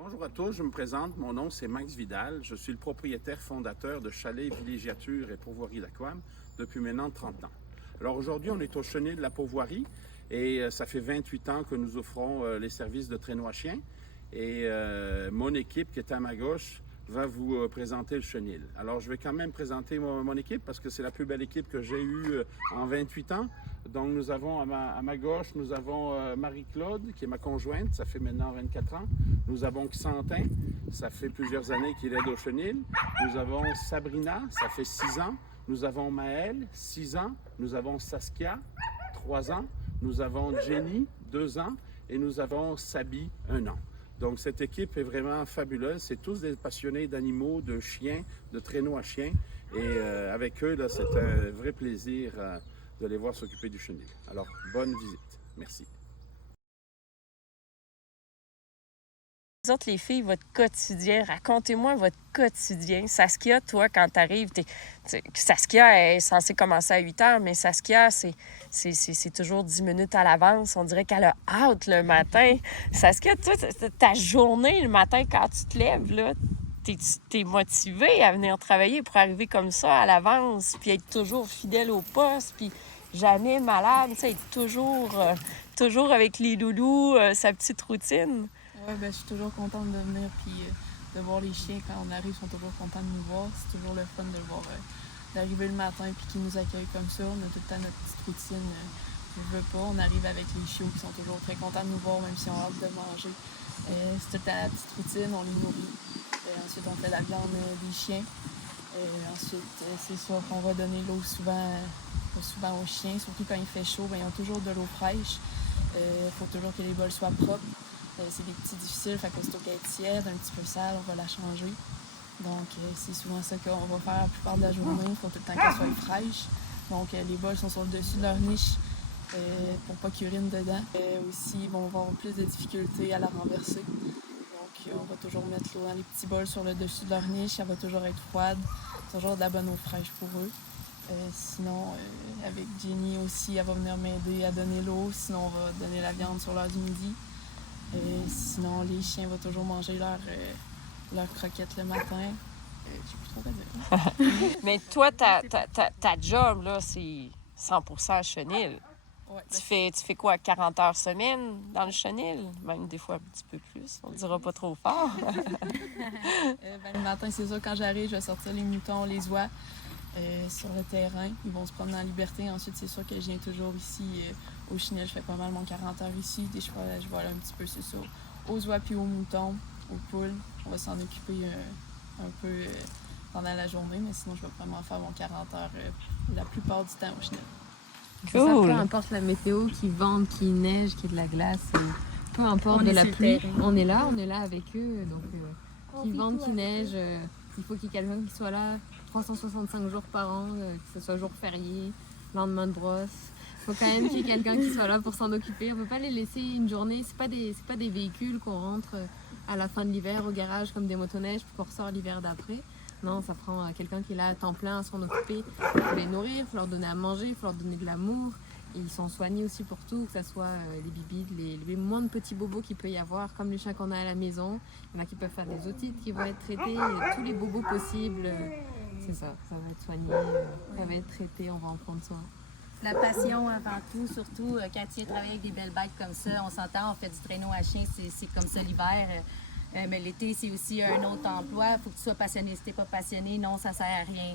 Bonjour à tous, je me présente, mon nom c'est Max Vidal, je suis le propriétaire fondateur de Chalet Villégiature et Pourvoirie d'Aquam depuis maintenant 30 ans. Alors aujourd'hui on est au Chenil de la Pourvoirie et ça fait 28 ans que nous offrons les services de traîneau à chien et mon équipe qui est à ma gauche va vous présenter le chenil. Alors je vais quand même présenter mon équipe parce que c'est la plus belle équipe que j'ai eue en 28 ans. Donc nous avons à ma gauche, nous avons Marie-Claude qui est ma conjointe, ça fait maintenant 24 ans. Nous avons Xantin, ça fait plusieurs années qu'il aide au chenil. Nous avons Sabrina, ça fait 6 ans. Nous avons Maëlle, 6 ans. Nous avons Saskia, 3 ans. Nous avons Jenny, 2 ans. Et nous avons Sabi, 1 an. Donc cette équipe est vraiment fabuleuse. C'est tous des passionnés d'animaux, de chiens, de traîneaux à chiens. Et avec eux, là, c'est un vrai plaisir de les voir s'occuper du chenil. Alors, bonne visite. Merci. Vous autres, les filles, votre quotidien, racontez-moi votre quotidien. Saskia, toi, quand t'arrives, Saskia est censée commencer à 8 heures, mais Saskia, c'est toujours 10 minutes à l'avance. On dirait qu'elle a hâte le matin. Saskia, toi, ta journée le matin, quand tu te lèves, là, t'es motivée à venir travailler pour arriver comme ça à l'avance, puis être toujours fidèle au poste, puis jamais malade, être toujours avec les loulous, sa petite routine. Ouais, je suis toujours contente de venir puis de voir les chiens quand on arrive, ils sont toujours contents de nous voir. C'est toujours le fun de voir d'arriver le matin puis qu'ils nous accueillent comme ça. On a tout le temps notre petite routine. Je veux pas, on arrive avec les chiots qui sont toujours très contents de nous voir même si on a hâte de manger. C'est toute la petite routine, on les nourrit. Ensuite on fait la viande des chiens. Ensuite c'est sûr qu'on va donner l'eau souvent aux chiens, surtout quand il fait chaud, ils ont toujours de l'eau fraîche. Il faut toujours que les bols soient propres. C'est des petits difficiles, fait qu'aussitôt qu'elle est tiède, un petit peu sale, on va la changer. Donc c'est souvent ça qu'on va faire la plupart de la journée, il faut tout le temps qu'elle soit fraîche. Donc les bols sont sur le dessus de leur niche pour pas qu'ils urinent dedans. Aussi, ils vont avoir plus de difficultés à la renverser. Donc on va toujours mettre l'eau dans les petits bols sur le dessus de leur niche, elle va toujours être froide, toujours de la bonne eau fraîche pour eux. Sinon, avec Jenny aussi, elle va venir m'aider à donner l'eau, sinon on va donner la viande sur l'heure du midi. Sinon, les chiens vont toujours manger leurs croquettes le matin. Je sais plus trop quoi dire. Mais toi, ta job, là, c'est 100% chenil. Ouais, Tu fais quoi, 40 heures semaine dans le chenil? Même des fois un petit peu plus, on ne dira pas trop fort. Le matin, c'est ça, quand j'arrive, je vais sortir les moutons, les oies sur le terrain. Ils vont se promener en liberté. Ensuite, c'est sûr que je viens toujours ici au chenil. Je fais pas mal mon 40 heures ici. Je vais aller un petit peu, c'est ça, aux oies puis aux moutons, aux poules. On va s'en occuper un peu pendant la journée, mais sinon, je vais vraiment faire mon 40 heures la plupart du temps au chenil. Cool. Ça, peu importe la météo, qu'il vente, qu'il neige, qu'il y ait de la glace, peu importe de la pluie, on est là avec eux. Donc, qu'il vente, qu'il neige, il faut qu'il y ait quelqu'un qui soit là 365 jours par an, que ce soit jour férié, lendemain de brosse. Il faut quand même qu'il y ait quelqu'un qui soit là pour s'en occuper. On ne peut pas les laisser une journée. C'est pas des véhicules qu'on rentre à la fin de l'hiver au garage comme des motoneiges puis qu'on ressort l'hiver d'après. Non, ça prend quelqu'un qui est là à temps plein à s'en occuper. Il faut les nourrir, il faut leur donner à manger, il faut leur donner de l'amour. Et ils sont soignés aussi pour tout, que ce soit les bibides, les moins de petits bobos qu'il peut y avoir, comme les chiens qu'on a à la maison. Il y en a qui peuvent faire des otites qui vont être traités, tous les bobos possibles. C'est ça va être soigné, ça va être traité, on va en prendre soin. La passion avant tout, surtout quand tu viens travailler avec des belles bêtes comme ça, on s'entend, on fait du traîneau à chien, c'est comme ça l'hiver. Mais l'été, c'est aussi un autre emploi. Il faut que tu sois passionné. Si tu n'es pas passionné, non, ça ne sert à rien.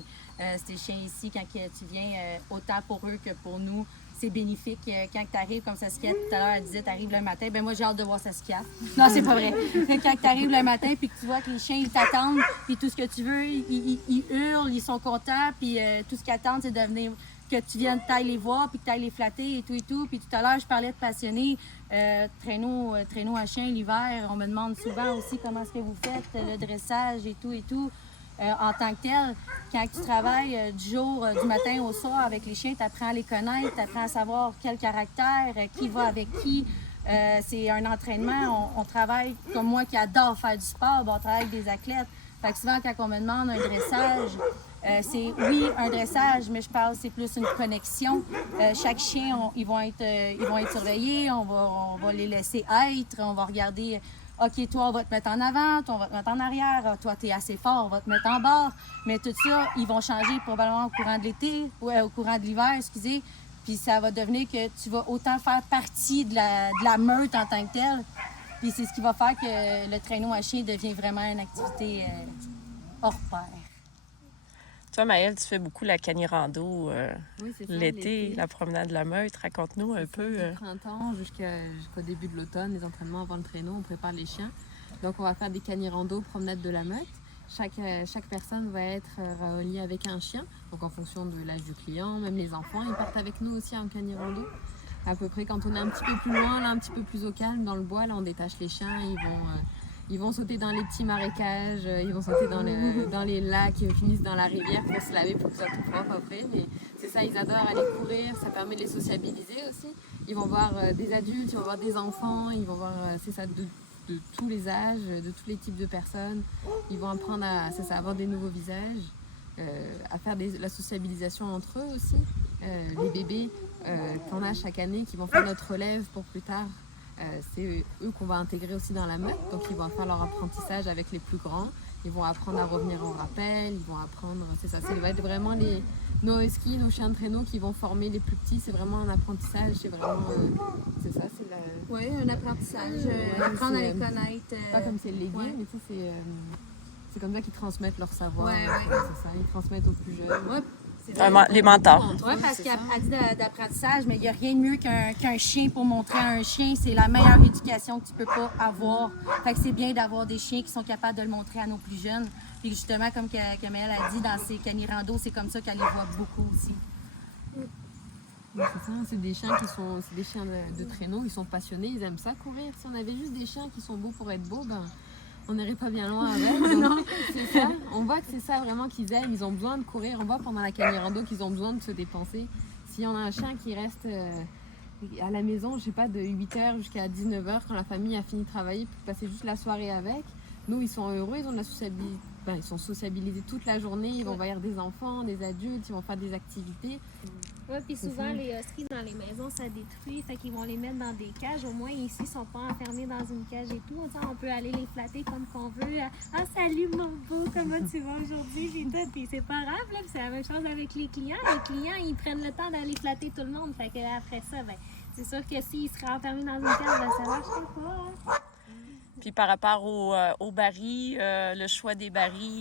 Ces chiens ici, quand tu viens, autant pour eux que pour nous, c'est bénéfique. Quand tu arrives, comme Saskia tout à l'heure, elle disait, tu arrives le matin, ben moi j'ai hâte de voir Saskia. Non, c'est pas vrai. Quand tu arrives le matin puis que tu vois que les chiens, ils t'attendent, puis tout ce que tu veux, ils hurlent, ils sont contents, puis tout ce qu'ils attendent, c'est de venir, que tu viennes t'ailles les voir, puis que tu ailles les flatter et tout et tout. Puis tout à l'heure, je parlais de passionnés, traîneau à chien l'hiver. On me demande souvent aussi comment est-ce que vous faites le dressage et tout et tout. En tant que tel, quand tu travailles du jour, du matin au soir avec les chiens, tu apprends à les connaître, tu apprends à savoir quel caractère, qui va avec qui. C'est un entraînement. On travaille, comme moi qui adore faire du sport, on travaille avec des athlètes. Fait que souvent, quand on me demande un dressage, c'est oui, un dressage, mais je parle, c'est plus une connexion. Chaque chien, ils vont être surveillés, on va les laisser être, on va regarder OK, toi, on va te mettre en avant, toi, on va te mettre en arrière, toi, t'es assez fort, on va te mettre en bas. Mais tout ça, ils vont changer probablement au courant de l'été, au courant de l'hiver, excusez. Puis ça va devenir que tu vas autant faire partie de la meute en tant que telle. Puis c'est ce qui va faire que le traîneau à chien devient vraiment une activité hors pair. Toi, Maëlle, tu fais beaucoup la canirando Oui, c'est ça, l'été, la promenade de la meute. Raconte-nous un peu. Du printemps jusqu'au début de l'automne, les entraînements avant le traîneau, on prépare les chiens. Donc, on va faire des canirando, promenade de la meute. Chaque personne va être reliée avec un chien. Donc, en fonction de l'âge du client, même les enfants, ils partent avec nous aussi en canirando. À peu près, quand on est un petit peu plus loin, là, un petit peu plus au calme, dans le bois, là, on détache les chiens. Ils vont sauter dans les petits marécages, ils vont sauter dans les lacs, ils finissent dans la rivière pour se laver pour que ça soit tout propre après. Mais c'est ça, ils adorent aller courir, ça permet de les sociabiliser aussi. Ils vont voir des adultes, ils vont voir des enfants, ils vont voir, c'est ça, de tous les âges, de tous les types de personnes. Ils vont apprendre à avoir des nouveaux visages, à faire la sociabilisation entre eux aussi. Les bébés qu'on a chaque année qui vont faire notre relève pour plus tard. C'est eux qu'on va intégrer aussi dans la meute, donc ils vont faire leur apprentissage avec les plus grands, ils vont apprendre à revenir en rappel, ils vont apprendre, c'est ça, ça va être vraiment nos huskies, nos chiens de traîneau qui vont former les plus petits, c'est vraiment un apprentissage, c'est vraiment, c'est ça, c'est la... Oui, un apprentissage, apprendre à les connaître. Pas comme c'est légué, mais tu sais, c'est comme ça qu'ils transmettent leur savoir, Ouais. c'est ça, ils transmettent aux plus jeunes. Ouais. Les mentors. Oui, parce qu'elle dit d'apprentissage, mais il n'y a rien de mieux qu'un chien pour montrer à un chien. C'est la meilleure éducation que tu peux pas avoir. Fait que c'est bien d'avoir des chiens qui sont capables de le montrer à nos plus jeunes. Puis justement, comme Maëlle a dit, dans ses canirando, c'est comme ça qu'elle les voit beaucoup aussi. Oui, c'est ça, c'est des chiens c'est des chiens de traîneau, ils sont passionnés, ils aiment ça courir. Si on avait juste des chiens qui sont beaux pour être beaux, ben on n'irait pas bien loin avec. Donc, c'est ça. On voit que c'est ça vraiment qu'ils aiment. Ils ont besoin de courir. On voit pendant la canirando qu'ils ont besoin de se dépenser. Si on a un chien qui reste à la maison, je sais pas, de 8h jusqu'à 19h, quand la famille a fini de travailler, pour passer juste la soirée avec, nous, ils sont heureux, ils ont de la sociabilité. Ils sont sociabilisés toute la journée. Ils vont voir des enfants, des adultes, ils vont faire des activités. Oui, puis souvent, les huskies dans les maisons, ça détruit. Fait qu'ils vont les mettre dans des cages. Au moins, ici, ils sont pas enfermés dans une cage et tout. On peut aller les flatter comme qu'on veut. Ah, salut mon beau, comment tu vas aujourd'hui? Puis tout. Puis c'est pas grave, là. Puis c'est la même chose avec les clients. Les clients, ils prennent le temps d'aller flatter tout le monde. Fait que après ça, ben, c'est sûr que s'ils seraient enfermés dans une cage, ben, ça marcherait pas. Hein? Puis par rapport aux barils, le choix des barils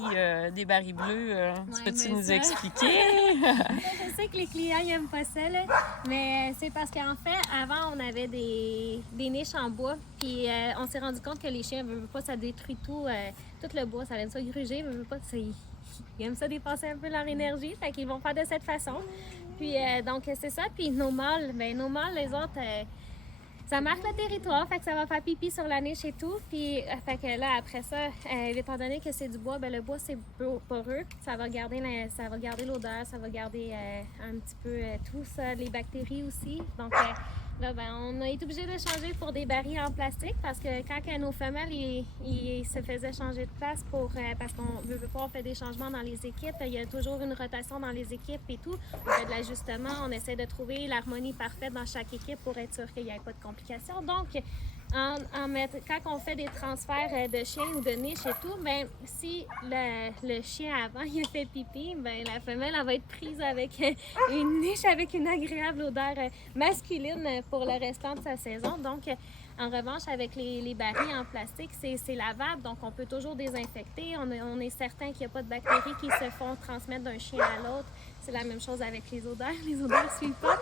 bleus, tu peux-tu nous expliquer? Je sais que les clients n'aiment pas ça, là, mais c'est parce qu'en fait, avant, on avait des niches en bois, puis on s'est rendu compte que les chiens ne veulent pas, ça détruit tout le bois, ça aime ça gruger, mais veulent pas, ils aiment ça dépenser un peu leur énergie, fait qu'ils vont faire de cette façon. Puis donc, c'est ça, puis nos mâles, les autres... ça marque le territoire, fait que ça va faire pipi sur la niche et tout. Puis, fait que là, après ça, étant donné que c'est du bois, ben le bois, c'est poreux. Ça va garder l'odeur, ça va garder un petit peu tout ça, les bactéries aussi. Donc, là, ben, on a été obligé de changer pour des barils en plastique parce que quand nos femelles, ils se faisaient changer de place parce qu'on veut pas, on fait des changements dans les équipes. Il y a toujours une rotation dans les équipes et tout. On fait de l'ajustement, on essaie de trouver l'harmonie parfaite dans chaque équipe pour être sûr qu'il n'y ait pas de complications. Donc, quand on fait des transferts de chiens ou de niches et tout, ben, si le chien avant il a fait pipi, ben, la femelle elle va être prise avec une niche avec une agréable odeur masculine pour le restant de sa saison. Donc, en revanche, avec les barils en plastique, c'est lavable, donc on peut toujours désinfecter. On est certain qu'il n'y a pas de bactéries qui se font transmettre d'un chien à l'autre. C'est la même chose avec les odeurs. Les odeurs ne suivent pas.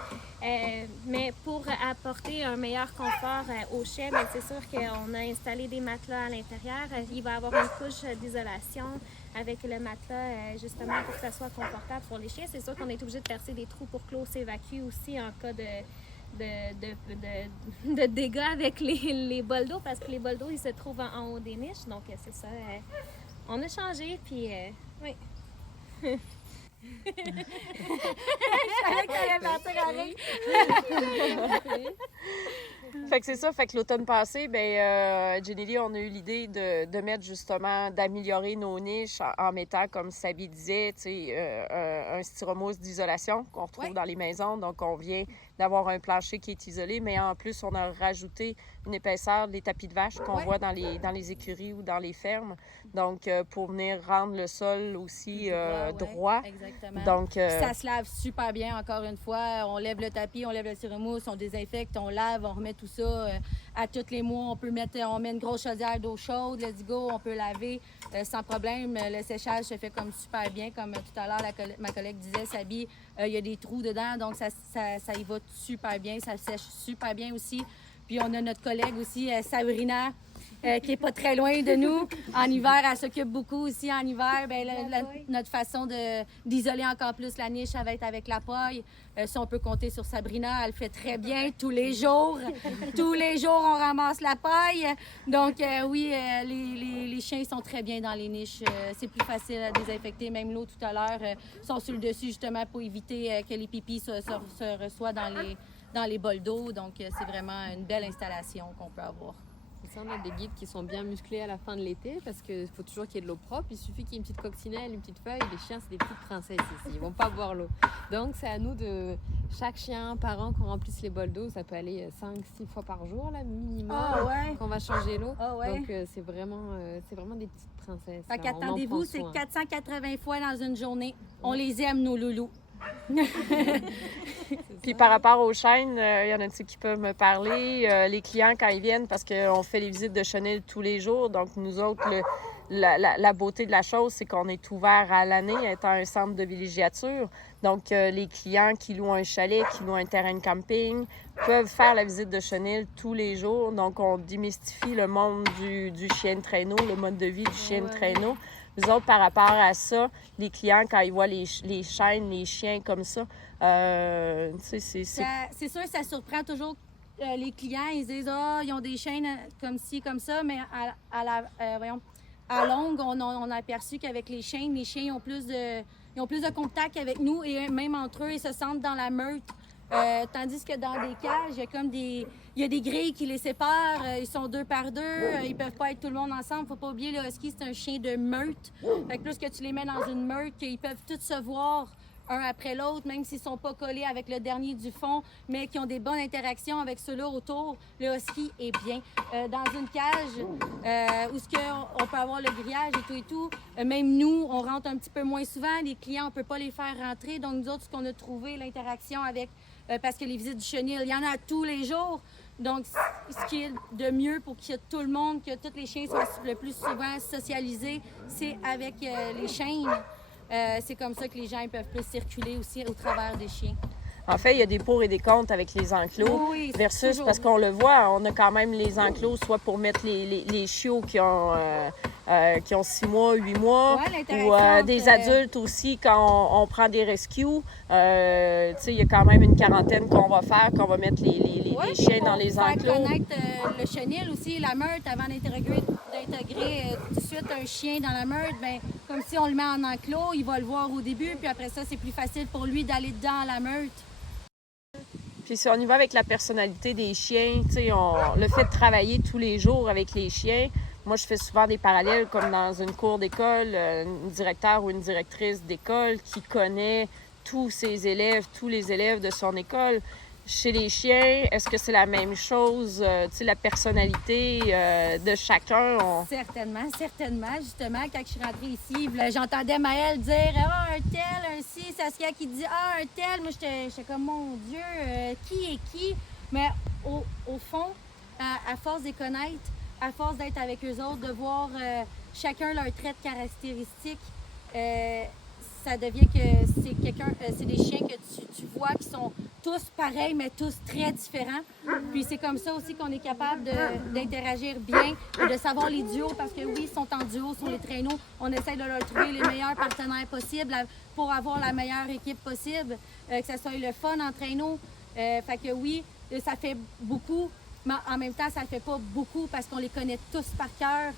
Mais pour apporter un meilleur confort aux chiens, ben, c'est sûr qu'on a installé des matelas à l'intérieur. Il va y avoir une couche d'isolation avec le matelas, justement, pour que ça soit confortable pour les chiens. C'est sûr qu'on est obligé de percer des trous pour que l'eau s'évacue aussi en cas de dégâts avec les bols d'eau, parce que les bols d'eau, ils se trouvent en haut des niches. Donc, c'est ça. On a changé, puis oui. Je savais que t'allais partir avec. Fait que c'est ça, fait que l'automne passé, Jenny Lee, on a eu l'idée de mettre justement, d'améliorer nos niches en mettant, comme Sabi disait, un styromousse d'isolation qu'on retrouve dans les maisons. Donc, on vient d'avoir un plancher qui est isolé, mais en plus, on a rajouté une épaisseur des tapis de vache qu'on voit dans les écuries ou dans les fermes. Donc, pour venir rendre le sol aussi droit. Exactement. Donc, ça se lave super bien, encore une fois. On lève le tapis, on lève le cire-mousse, on désinfecte, on lave, on remet tout ça. À tous les mois, on met une grosse chaudière d'eau chaude, let's go, on peut laver sans problème. Le séchage se fait comme super bien. Comme tout à l'heure, ma collègue disait, Sabi, il y a des trous dedans, donc ça y va super bien. Ça sèche super bien aussi. Puis on a notre collègue aussi, Sabrina, qui est pas très loin de nous. En hiver, elle s'occupe beaucoup aussi. En hiver, notre façon d'isoler encore plus la niche, ça va être avec la paille. Si on peut compter sur Sabrina, elle le fait très bien tous les jours. Tous les jours, on ramasse la paille. Donc oui, les chiens sont très bien dans les niches. C'est plus facile à désinfecter. Même l'eau tout à l'heure sont sur le dessus justement pour éviter que les pipis se reçoivent dans les bols d'eau. Donc, c'est vraiment une belle installation qu'on peut avoir. C'est ça, on a des guides qui sont bien musclés à la fin de l'été parce qu'il faut toujours qu'il y ait de l'eau propre. Il suffit qu'il y ait une petite coccinelle, une petite feuille. Les chiens, c'est des petites princesses ici. Ils vont pas boire l'eau. Donc, c'est à nous de, chaque chien par an, qu'on remplisse les bols d'eau. Ça peut aller 5-6 fois par jour, là, minimum, qu'on va changer l'eau. Donc, c'est vraiment des petites princesses. Fait qu'attendez-vous, c'est 480 fois dans une journée. On les aime, nos loulous. Puis par rapport aux chênes, il y en a-t-il qui peuvent me parler? Les clients, quand ils viennent, parce qu'on fait les visites de chenil tous les jours, donc nous autres, la beauté de la chose, c'est qu'on est ouvert à l'année, étant un centre de villégiature. Donc, les clients qui louent un chalet, qui louent un terrain de camping, peuvent faire la visite de chenil tous les jours. Donc, on démystifie le monde du chien de traîneau, le mode de vie du chien de traîneau. Nous autres, par rapport à ça, les clients, quand ils voient les chênes, les chiens comme ça, c'est sûr que ça surprend toujours les clients. Ils disent « Ah, ils ont des chênes comme ci, comme ça », mais à longue, on a aperçu qu'avec les chiens ont plus de contact avec nous et même entre eux, ils se sentent dans la meute. Tandis que dans des cages, il y a des grilles qui les séparent. Ils sont 2 par 2. Ils peuvent pas être tout le monde ensemble. Faut pas oublier, le husky, c'est un chien de meute. Fait que plus que tu les mets dans une meute, qu'ils peuvent tous se voir un après l'autre, même s'ils sont pas collés avec le dernier du fond, mais qui ont des bonnes interactions avec ceux-là autour, le husky est bien. Dans une cage où on peut avoir le grillage et tout, même nous, on rentre un petit peu moins souvent. Les clients, on peut pas les faire rentrer. Donc, nous autres, ce qu'on a trouvé, l'interaction avec... parce que les visites du chenil, il y en a tous les jours. Donc, ce qui est de mieux pour que tout le monde, que tous les chiens soient le plus souvent socialisés, c'est avec les chaînes. C'est comme ça que les gens peuvent plus circuler aussi au travers des chiens. En fait, il y a des pour et des contre avec les enclos versus, parce qu'on le voit, on a quand même les enclos, soit pour mettre les chiots qui ont 6 mois, 8 mois, ou des adultes aussi quand on prend des rescues. Il y a quand même une quarantaine qu'on va faire, qu'on va mettre les chiens dans les enclos. Pour connaître le chenil aussi, la meute, avant d'intégrer tout de suite un chien dans la meute, bien, comme si on le met en enclos, il va le voir au début, puis après ça, c'est plus facile pour lui d'aller dans la meute. Puis si on y va avec la personnalité des chiens, le fait de travailler tous les jours avec les chiens, moi je fais souvent des parallèles comme dans une cour d'école, un directeur ou une directrice d'école qui connaît tous ses élèves, tous les élèves de son école. Chez les chiens, est-ce que c'est la même chose, la personnalité de chacun? Certainement. Justement, quand je suis rentrée ici, j'entendais Maëlle dire « Ah, un tel, un ci », Saskia qui dit « Ah, un tel ». Moi, j'étais comme « Mon Dieu, qui est qui? » Mais au fond, à force de les connaître, à force d'être avec eux autres, de voir chacun leurs traits de caractéristiques, ça devient que c'est des chiens que tu vois qui sont tous pareils, mais tous très différents. Puis c'est comme ça aussi qu'on est capable d'interagir bien et de savoir les duos, parce que oui, ils sont en duo sur les traîneaux. On essaie de leur trouver les meilleurs partenaires possibles pour avoir la meilleure équipe possible, que ça soit le fun en traîneau. Fait que oui, ça fait beaucoup, mais en même temps, ça ne fait pas beaucoup parce qu'on les connaît tous par cœur.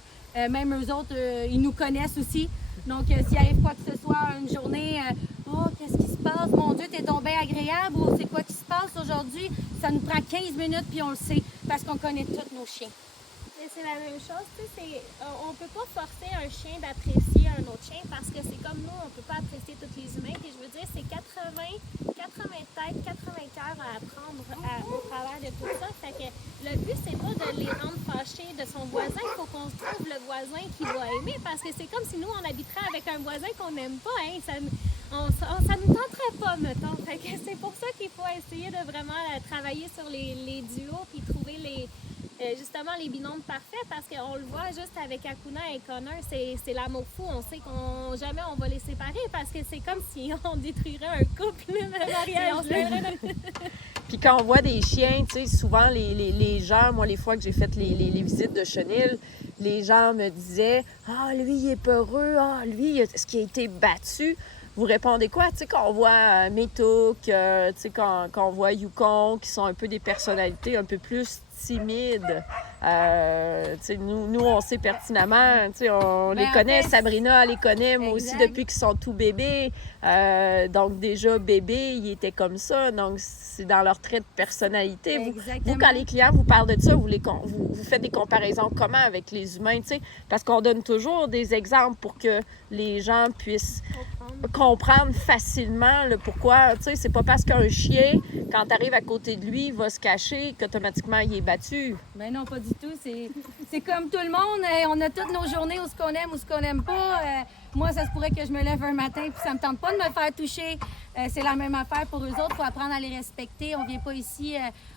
Même eux autres, ils nous connaissent aussi. Donc, s'il arrive quoi que ce soit une journée, oh, qu'est-ce qui se passe? Mon Dieu, t'es donc bien agréable, ou c'est quoi qui se passe aujourd'hui? Ça nous prend 15 minutes, puis on le sait, parce qu'on connaît tous nos chiens. Mais c'est la même chose, tu sais, on peut pas forcer un chien d'apprécier à un autre chien parce que c'est comme nous, on ne peut pas apprécier tous les humains. Puis je veux dire, c'est 80 têtes, 80 cœurs à apprendre au travers de tout ça. Fait que le but, c'est pas de les rendre fâchés de son voisin. Il faut qu'on trouve le voisin qui va aimer parce que c'est comme si nous, on habiterait avec un voisin qu'on n'aime pas. Hein? Ça nous tenterait pas, mettons. Fait que c'est pour ça qu'il faut essayer de vraiment travailler sur les duos puis trouver justement les binômes parfaits parce qu'on le voit juste avec Akuna et Connor, c'est l'amour fou. On sait qu'on jamais on va les séparer parce que c'est comme si on détruirait un couple, le mariage. Puis quand on voit des chiens, tu sais, souvent les gens, moi les fois que j'ai fait les visites de chenil, les gens me disaient « Ah, lui, il est peureux. Ah, lui, est-ce qu'il a été battu? » Vous répondez quoi? Tu sais, quand on voit Métouk, tu sais, quand on voit Yukon, qui sont un peu des personnalités un peu plus timides. Tu sais, nous, on sait pertinemment, tu sais, on les connaît, en fait, Sabrina les connaît, moi aussi, depuis qu'ils sont tout bébés. Donc, déjà, bébé, ils étaient comme ça. Donc, c'est dans leur trait de personnalité. Vous, quand les clients vous parlent de ça, vous faites des comparaisons comment avec les humains, tu sais? Parce qu'on donne toujours des exemples pour que les gens puissent comprendre facilement le pourquoi. Tu sais, c'est pas parce qu'un chien, quand tu arrives à côté de lui, il va se cacher qu'automatiquement, il est battu. Ben non, pas du tout. C'est comme tout le monde. On a toutes nos journées où ce qu'on aime ou ce qu'on n'aime pas. Moi, ça se pourrait que je me lève un matin puis ça me tente pas de me faire toucher. C'est la même affaire pour eux autres. Il faut apprendre à les respecter. On vient pas ici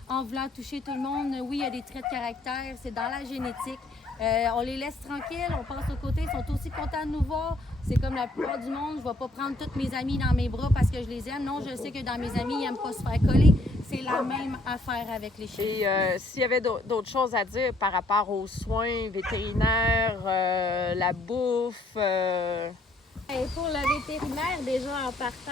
en voulant toucher tout le monde. Oui, il y a des traits de caractère. C'est dans la génétique. On les laisse tranquilles. On passe aux côtés. Ils sont aussi contents de nous voir. C'est comme la plupart du monde. Je vais pas prendre toutes mes amies dans mes bras parce que je les aime. Non, je sais que dans mes amis, ils n'aiment pas se faire coller. C'est la même affaire avec les chiens. Et s'il y avait d'autres choses à dire par rapport aux soins vétérinaires, la bouffe... Pour le vétérinaire, déjà en partant,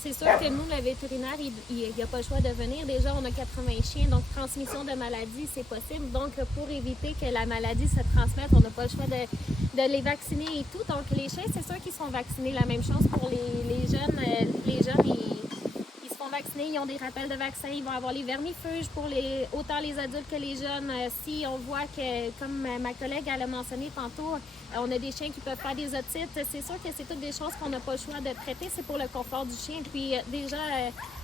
c'est sûr que nous, le vétérinaire, il n'a pas le choix de venir. Déjà, on a 80 chiens, donc transmission de maladie, c'est possible. Donc, pour éviter que la maladie se transmette, on n'a pas le choix de les vacciner et tout. Donc, les chiens, c'est sûr qu'ils sont vaccinés. La même chose pour les jeunes. Les jeunes, ils se font vacciner, ils ont des rappels de vaccins, ils vont avoir les vermifuges pour autant les adultes que les jeunes. Si on voit que, comme ma collègue elle a mentionné tantôt, on a des chiens qui peuvent faire des otites, c'est sûr que c'est toutes des choses qu'on n'a pas le choix de traiter, c'est pour le confort du chien. Puis déjà,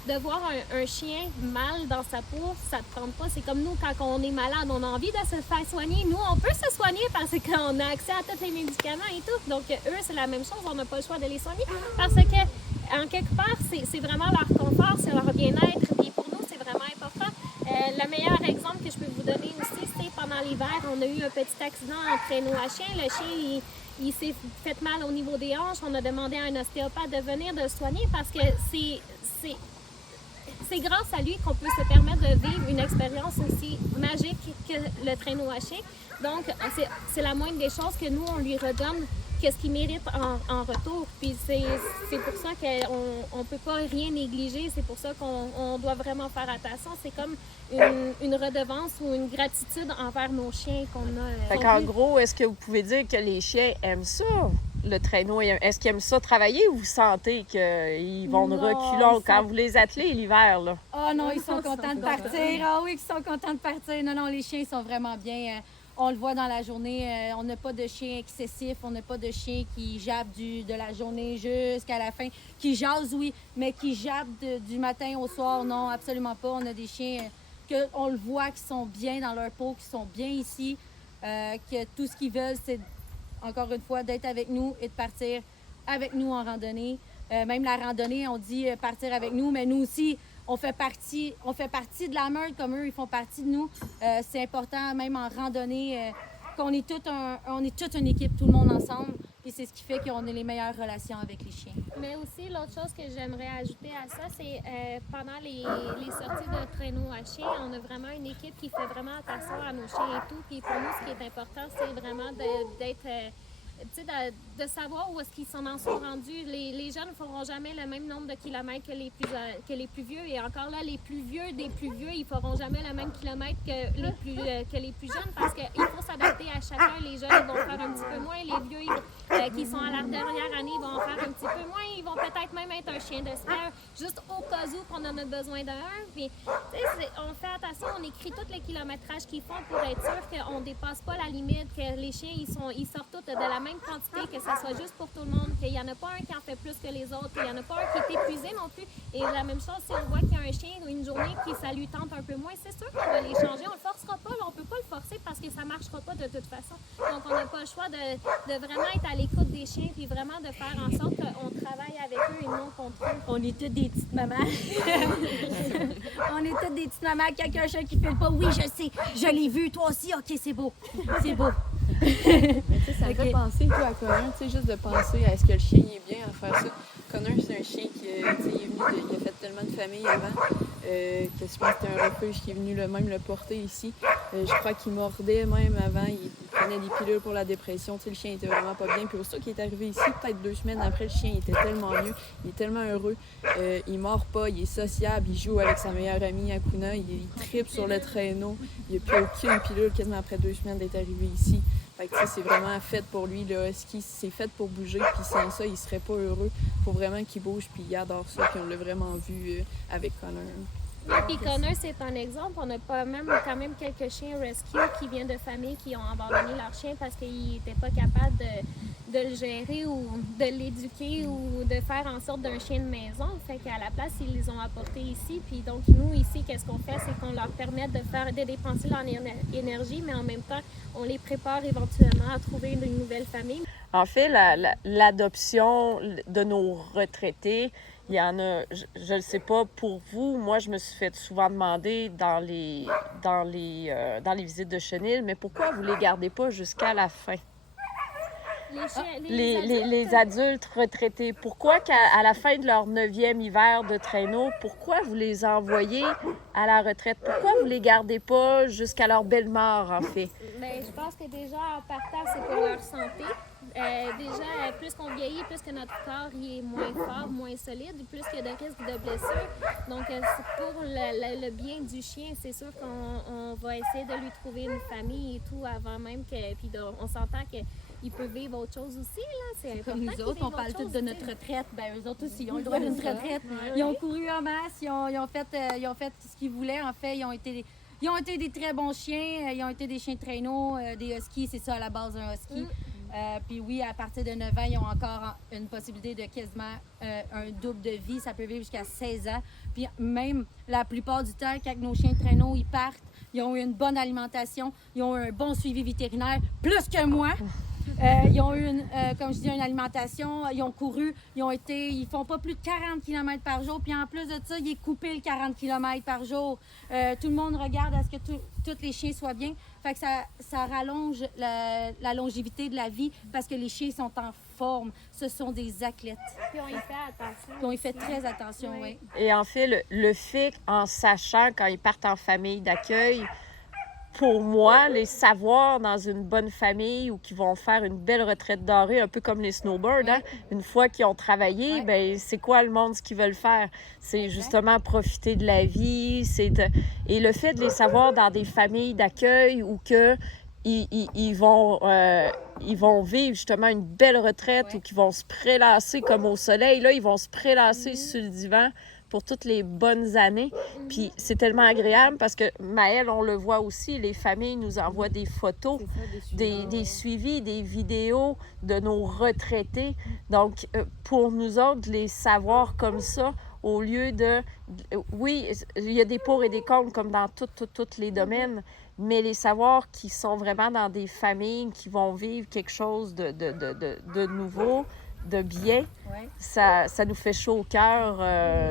de voir un chien mal dans sa peau, ça ne te tente pas. C'est comme nous, quand on est malade, on a envie de se faire soigner. Nous, on peut se soigner parce qu'on a accès à tous les médicaments et tout. Donc eux, c'est la même chose, on n'a pas le choix de les soigner parce que, en quelque part, c'est vraiment leur confort, c'est leur bien-être. Puis pour nous, c'est vraiment important. Le meilleur exemple que je peux vous donner aussi, c'est pendant l'hiver, on a eu un petit accident en traîneau à chien. Le chien, il s'est fait mal au niveau des hanches. On a demandé à un ostéopathe de venir de le soigner parce que c'est grâce à lui qu'on peut se permettre de vivre une expérience aussi magique que le traîneau à chien. Donc, c'est la moindre des choses que nous, on lui redonne qu'est-ce qu'il mérite en retour. Puis c'est pour ça qu'on ne peut pas rien négliger. C'est pour ça qu'on doit vraiment faire attention. C'est comme une redevance ou une gratitude envers nos chiens qu'on a. Fait qu'en gros, est-ce que vous pouvez dire que les chiens aiment ça, le traîneau? Est-ce qu'ils aiment ça travailler ou vous sentez qu'ils vont de reculons quand vous les attelez l'hiver, là? Oh non, ils sont contents de partir. Ah oui, ils sont contents de partir. Non, les chiens sont vraiment bien. On le voit dans la journée, on n'a pas de chien excessif, on n'a pas de chien qui jappe de la journée jusqu'à la fin. Qui jase, oui, mais qui jappe du matin au soir, non, absolument pas. On a des chiens on le voit, qui sont bien dans leur peau, qui sont bien ici, que tout ce qu'ils veulent, c'est, encore une fois, d'être avec nous et de partir avec nous en randonnée. Même la randonnée, on dit partir avec nous, mais nous aussi, on fait partie de la meute comme eux, ils font partie de nous. C'est important, même en randonnée, qu'on est toute une équipe, tout le monde ensemble. Puis c'est ce qui fait qu'on a les meilleures relations avec les chiens. Mais aussi, l'autre chose que j'aimerais ajouter à ça, c'est pendant les sorties de traîneau à chiens, on a vraiment une équipe qui fait vraiment attention à nos chiens et tout. Puis pour nous, ce qui est important, c'est vraiment d'être... de savoir où est-ce qu'ils en sont rendus. Les jeunes ne feront jamais le même nombre de kilomètres que les plus vieux. Et encore là, les plus vieux des plus vieux, ils ne feront jamais le même kilomètre que les plus jeunes parce qu'il faut s'adapter à chacun. Les jeunes, ils vont faire un petit peu moins. Les vieux, qui sont à la dernière année, ils vont en faire un petit peu moins. Ils vont peut-être même être un chien de spare, juste au cas où qu'on en a besoin d'un. Puis, on fait attention, on écrit tous les kilométrages qu'ils font pour être sûr qu'on ne dépasse pas la limite, que les chiens, ils sortent tous de la même même quantité, que ça soit juste pour tout le monde, qu'il n'y en a pas un qui en fait plus que les autres, qu'il n'y en a pas un qui est épuisé non plus. Et la même chose, si on voit qu'il y a un chien ou une journée qui ça lui tente un peu moins, c'est sûr qu'on va les changer. On le forcera pas, là, on peut pas le forcer parce que ça marchera pas de toute façon. Donc on n'a pas le choix de vraiment être à l'écoute des chiens puis vraiment de faire en sorte qu'on travaille avec eux et non contre eux. On est toutes des petites mamans. On est toutes des petites mamans. Quelqu'un un chien qui fait pas. Oui, je le sais. Je l'ai vu. Toi aussi. OK, c'est beau. C'est beau. Mais tu sais, ça me fait penser tout à Connor, tu sais, juste de penser à est-ce que le chien est bien à faire ça. Connor, c'est un chien qui tu sais, il est venu il a fait tellement de familles avant que je pense que c'était un refuge qui est venu même le porter ici. Je crois qu'il mordait même avant, il prenait des pilules pour la dépression. Tu sais, le chien était vraiment pas bien. Puis aussitôt qu'il est arrivé ici, peut-être 2 semaines après, le chien était tellement mieux, il est tellement heureux. Il mord pas, il est sociable, il joue avec sa meilleure amie Akuna, il tripe sur le traîneau. Il n'y a plus aucune pilule quasiment après 2 semaines d'être arrivé ici. Fait que, c'est vraiment fait pour lui, le husky, c'est fait pour bouger, puis sans ça, il serait pas heureux. Faut vraiment qu'il bouge, puis il adore ça, puis on l'a vraiment vu avec Connor. Puis Connor, c'est un exemple. On a quand même quelques chiens rescue qui viennent de familles qui ont abandonné leur chien parce qu'ils n'étaient pas capables de le gérer ou de l'éduquer ou de faire en sorte d'un chien de maison. Fait qu'à la place, ils les ont apportés ici. Puis donc, nous, ici, qu'est-ce qu'on fait? C'est qu'on leur permet de dépenser leur énergie, mais en même temps, on les prépare éventuellement à trouver une nouvelle famille. En fait, l'adoption de nos retraités, il y en a, je ne sais pas pour vous, moi je me suis fait souvent demander dans les visites de chenil, mais pourquoi vous ne les gardez pas jusqu'à la fin? Les adultes retraités, pourquoi qu'à la fin de leur 9e hiver de traîneau, pourquoi vous les envoyez à la retraite? Pourquoi vous les gardez pas jusqu'à leur belle mort, en fait? Bien, je pense que déjà, en partant, c'est pour leur santé. Déjà, plus qu'on vieillit, plus que notre corps il est moins fort, moins solide, plus qu'il y a de risques de blessures. Donc, c'est pour le bien du chien, c'est sûr qu'on va essayer de lui trouver une famille et tout avant même que... Puis on s'entend qu'il peut vivre autre chose aussi, là. C'est comme nous autres, on parle tous de notre retraite. Ben eux autres aussi, ils ont le droit d'une retraite. Ouais. Ils ont couru en masse, ils ont fait ce qu'ils voulaient. En fait, ils ont été des très bons chiens. Ils ont été des chiens de traîneau, des huskies, c'est ça à la base un husky. Puis oui, à partir de 9 ans, ils ont encore une possibilité de quasiment un double de vie. Ça peut vivre jusqu'à 16 ans. Puis même la plupart du temps, quand nos chiens de traîneau, ils partent, ils ont eu une bonne alimentation, ils ont eu un bon suivi vétérinaire, plus que moi. Ils ont eu, comme je dis, une alimentation, ils ont couru, ils font pas plus de 40 km par jour. Puis en plus de ça, ils coupent le 40 km par jour. Tout le monde regarde à ce que tous les chiens soient bien. Fait que ça rallonge la longévité de la vie parce que les chiens sont en forme. Ce sont des athlètes. Puis on y fait attention. Puis on y fait très attention, oui. Et en fait, le fait, en sachant quand ils partent en famille d'accueil, pour moi, les savoir dans une bonne famille ou qui vont faire une belle retraite dorée, un peu comme les snowbirds, hein? Une fois qu'ils ont travaillé, ben c'est quoi le monde ce qu'ils veulent faire? C'est justement profiter de la vie. Et le fait de les savoir dans des familles d'accueil où que ils vont vivre justement une belle retraite ou qu'ils vont se prélasser comme au soleil. Là, ils vont se prélasser sur le divan pour toutes les bonnes années. Puis c'est tellement agréable parce que Maëlle, on le voit aussi, les familles nous envoient des photos, des suivis, des vidéos de nos retraités. Donc, pour nous autres, les savoir comme ça, au lieu de... Oui, il y a des pour et des contre comme dans tous les domaines, mais les savoirs qui sont vraiment dans des familles qui vont vivre quelque chose de nouveau, de bien, ça nous fait chaud au cœur.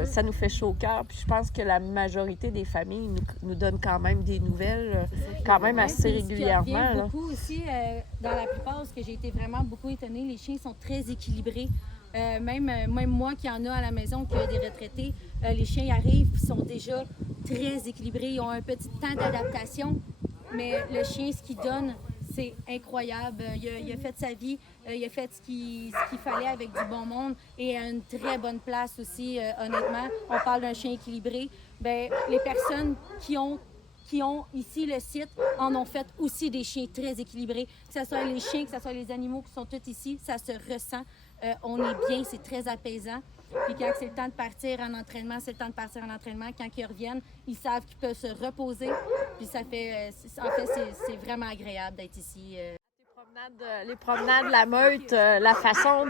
Ça nous fait chaud au cœur. Puis je pense que la majorité des familles nous donnent quand même des nouvelles, quand même assez régulièrement. Ce qui beaucoup aussi, dans la plupart, ce que j'ai été vraiment beaucoup étonnée, les chiens sont très équilibrés. Même moi qui en a à la maison, qui a des retraités, les chiens arrivent et sont déjà très équilibrés. Ils ont un petit temps d'adaptation, mais le chien, ce qu'il donne, c'est incroyable. Il a fait sa vie, il a fait ce qu'il fallait avec du bon monde et à une très bonne place aussi, honnêtement. On parle d'un chien équilibré. Bien, les personnes qui ont ici le site en ont fait aussi des chiens très équilibrés. Que ce soit les chiens, que ce soit les animaux qui sont tous ici, ça se ressent. On est bien, c'est très apaisant. Puis quand c'est le temps de partir en entraînement, c'est le temps de partir en entraînement. Quand ils reviennent, ils savent qu'ils peuvent se reposer. Puis ça fait, en fait, c'est vraiment agréable d'être ici. Les promenades de la meute, la façon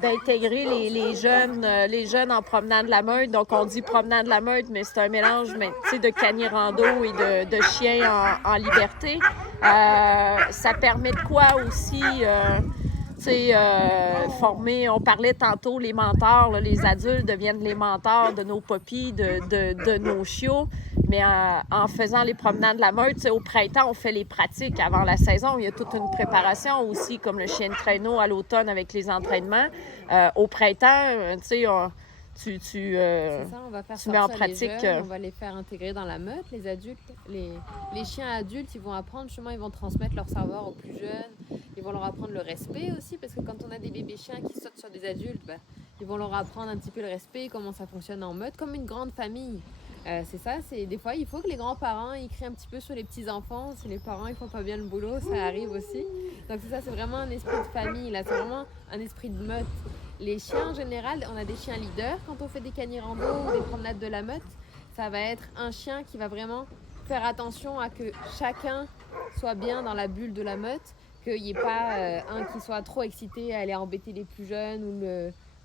d'intégrer les jeunes en promenade de la meute. Donc, on dit promenade de la meute, mais c'est un mélange de cani-rando et de chiens en liberté. Ça permet de quoi aussi? Former, on parlait tantôt, les mentors, là, les adultes deviennent les mentors de nos puppies, de nos chiots. Mais en faisant les promenades de la meute, au printemps, on fait les pratiques avant la saison. Il y a toute une préparation aussi, comme le chien de traîneau à l'automne avec les entraînements. Au printemps, tu on va faire mets en pratique. Les jeunes, on va les faire intégrer dans la meute, les adultes. Les chiens adultes, ils vont apprendre, justement, ils vont transmettre leur savoir aux plus jeunes. Ils vont leur apprendre le respect aussi, parce que quand on a des bébés chiens qui sautent sur des adultes, ils vont leur apprendre un petit peu le respect, comment ça fonctionne en meute, comme une grande famille. Des fois, il faut que les grands-parents ils crient un petit peu sur les petits-enfants. Si les parents ils font pas bien le boulot, ça arrive aussi. Donc c'est vraiment un esprit de famille, là. C'est vraiment un esprit de meute. Les chiens, en général, on a des chiens leaders quand on fait des cani-rando ou des promenades de la meute. Ça va être un chien qui va vraiment faire attention à que chacun soit bien dans la bulle de la meute, qu'il n'y ait pas un qui soit trop excité à aller embêter les plus jeunes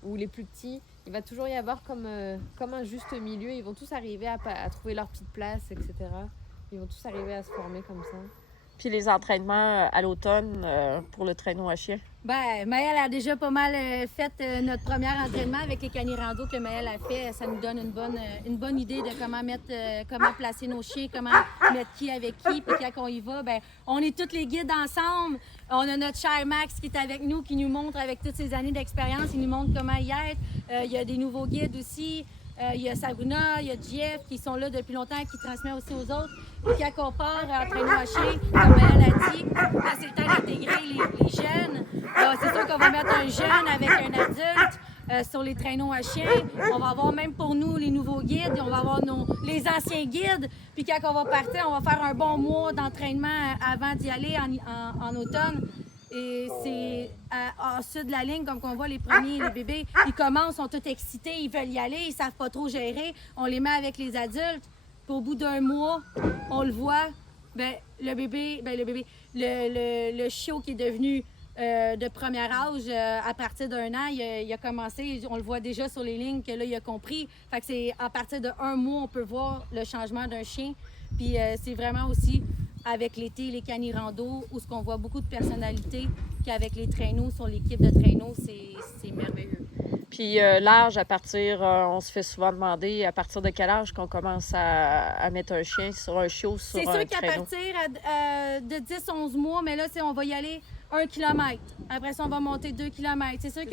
ou les plus petits. Il va toujours y avoir comme un juste milieu. Ils vont tous arriver à trouver leur petite place, etc. Ils vont tous arriver à se former comme ça. Puis les entraînements à l'automne pour le traîneau à chien? Maëlle a déjà pas mal fait notre premier entraînement avec les cani-rando que Maëlle a fait. Ça nous donne une bonne idée de comment placer nos chiens, comment mettre qui avec qui. Puis quand on y va, on est tous les guides ensemble. On a notre cher Max qui est avec nous, qui nous montre avec toutes ses années d'expérience. Il nous montre comment y être. Il y a des nouveaux guides aussi. Il y a Sabrina, il y a Jeff qui sont là depuis longtemps, qui transmet aussi aux autres. Puis quand on part en traîneau à chien, comme elle a dit, là, c'est le temps d'intégrer les jeunes. C'est sûr qu'on va mettre un jeune avec un adulte sur les traîneaux à chien. On va avoir même pour nous les nouveaux guides, on va avoir les anciens guides. Puis quand on va partir, on va faire un bon mois d'entraînement avant d'y aller en automne. Et c'est en sud de la ligne, comme on voit les premiers, les bébés, ils commencent, sont tous excités, ils veulent y aller, ils savent pas trop gérer. On les met avec les adultes. Puis au bout d'un mois, on le voit, le chiot qui est devenu de premier âge, à partir d'un an, il a commencé, on le voit déjà sur les lignes que là, il a compris. Fait que c'est à partir d'un mois, on peut voir le changement d'un chien. Puis c'est vraiment aussi avec l'été, les cani-rando, où ce qu'on voit beaucoup de personnalités, qu'avec les traîneaux, sur l'équipe de traîneaux, c'est merveilleux. Puis l'âge, à partir, on se fait souvent demander à partir de quel âge qu'on commence à mettre un chien sur un chiot, sur un traîneau. C'est sûr qu'à partir de 10-11 mois, mais là, on va y aller 1 km. Après ça, on va monter 2 km. C'est sûr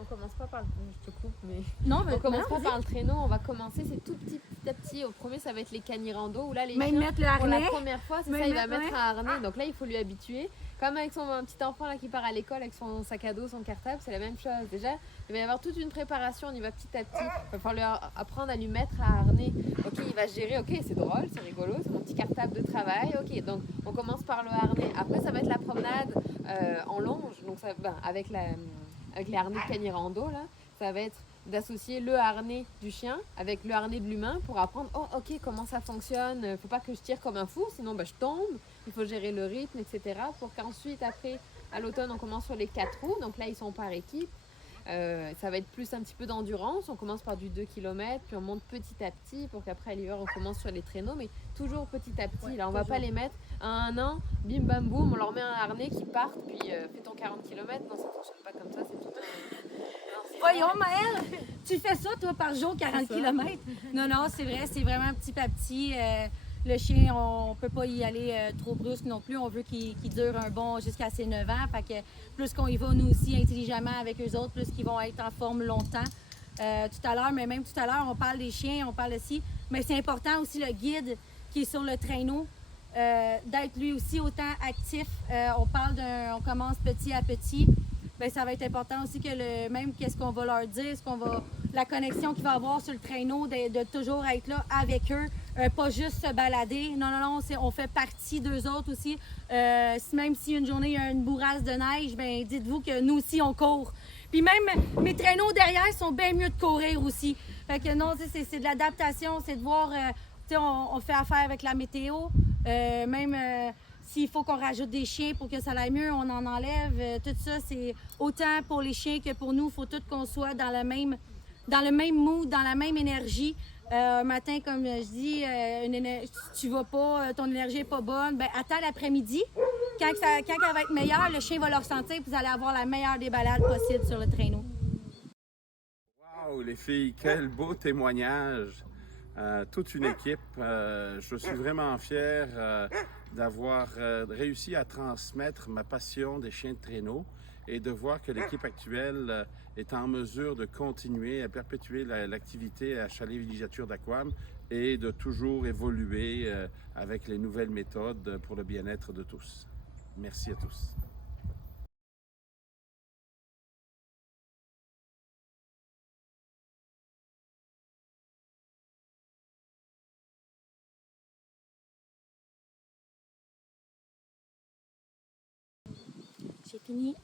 On commence pas par je te coupe, mais... Non, on commence pas par le traîneau, on va commencer, c'est tout petit à petit. Au premier, ça va être les cani-rando, où là, les chiens, mettre le harnais. pour la première fois, c'est ça, il va mettre un harnais. Donc là, il faut lui habituer. Comme avec son petit enfant là, qui part à l'école avec son sac à dos, son cartable, c'est la même chose. Déjà, il va y avoir toute une préparation, on y va petit à petit. Il va falloir apprendre à lui mettre un harnais. Ok, il va gérer, ok, c'est drôle, c'est rigolo, c'est mon petit cartable de travail. Ok, donc on commence par le harnais. Après, ça va être la promenade en longe. Donc ça, avec les harnais de cani-rando, là, ça va être d'associer le harnais du chien avec le harnais de l'humain pour apprendre, ok, comment ça fonctionne. Faut pas que je tire comme un fou, sinon je tombe. Il faut gérer le rythme, etc. Pour qu'ensuite, après, à l'automne, on commence sur les 4 roues. Donc là, ils sont par équipe. Ça va être plus un petit peu d'endurance. On commence par du 2 km, puis on monte petit à petit pour qu'après, à l'hiver, on commence sur les traîneaux. Mais toujours petit à petit. Ouais, là, on va pas les mettre à 1 an, bim, bam, boum. On leur met un harnais qui partent, puis fais ton 40 km. Non, ça ne fonctionne pas comme ça. C'est tout Voyons, Maëlle, tu fais ça, toi, par jour, 40 km? Non, c'est vrai, c'est vraiment petit à petit. Le chien, on peut pas y aller trop brusque non plus. On veut qu'il dure un bon jusqu'à ses 9 ans. Fait que plus qu'on y va, nous aussi, intelligemment avec eux autres, plus qu'ils vont être en forme longtemps. Tout à l'heure, on parle des chiens, on parle aussi. Mais c'est important aussi le guide qui est sur le traîneau, d'être lui aussi autant actif. On commence petit à petit. Bien, ça va être important aussi que même qu'est-ce qu'on va leur dire, la connexion qu'il va avoir sur le traîneau, de toujours être là avec eux, pas juste se balader. Non, on fait partie d'eux autres aussi. Même si une journée il y a une bourrasque de neige, bien, dites-vous que nous aussi on court. Puis même mes traîneaux derrière sont bien mieux de courir aussi. Fait que non, c'est de l'adaptation, c'est de voir, on fait affaire avec la météo, s'il faut qu'on rajoute des chiens pour que ça aille mieux, on en enlève. Tout ça, c'est autant pour les chiens que pour nous. Il faut tout qu'on soit dans le même mood, dans la même énergie. Un matin, comme je dis, si tu vas pas, ton énergie n'est pas bonne, ben attends l'après-midi. Quand elle va être meilleure, le chien va le ressentir, puis vous allez avoir la meilleure des balades possible sur le traîneau. Wow, les filles, quel beau témoignage! Toute une équipe. Je suis vraiment fier d'avoir réussi à transmettre ma passion des chiens de traîneau et de voir que l'équipe actuelle est en mesure de continuer à perpétuer l'activité à Chalet Villégiature d'Aquam et de toujours évoluer avec les nouvelles méthodes pour le bien-être de tous. Merci à tous. J'ai fini.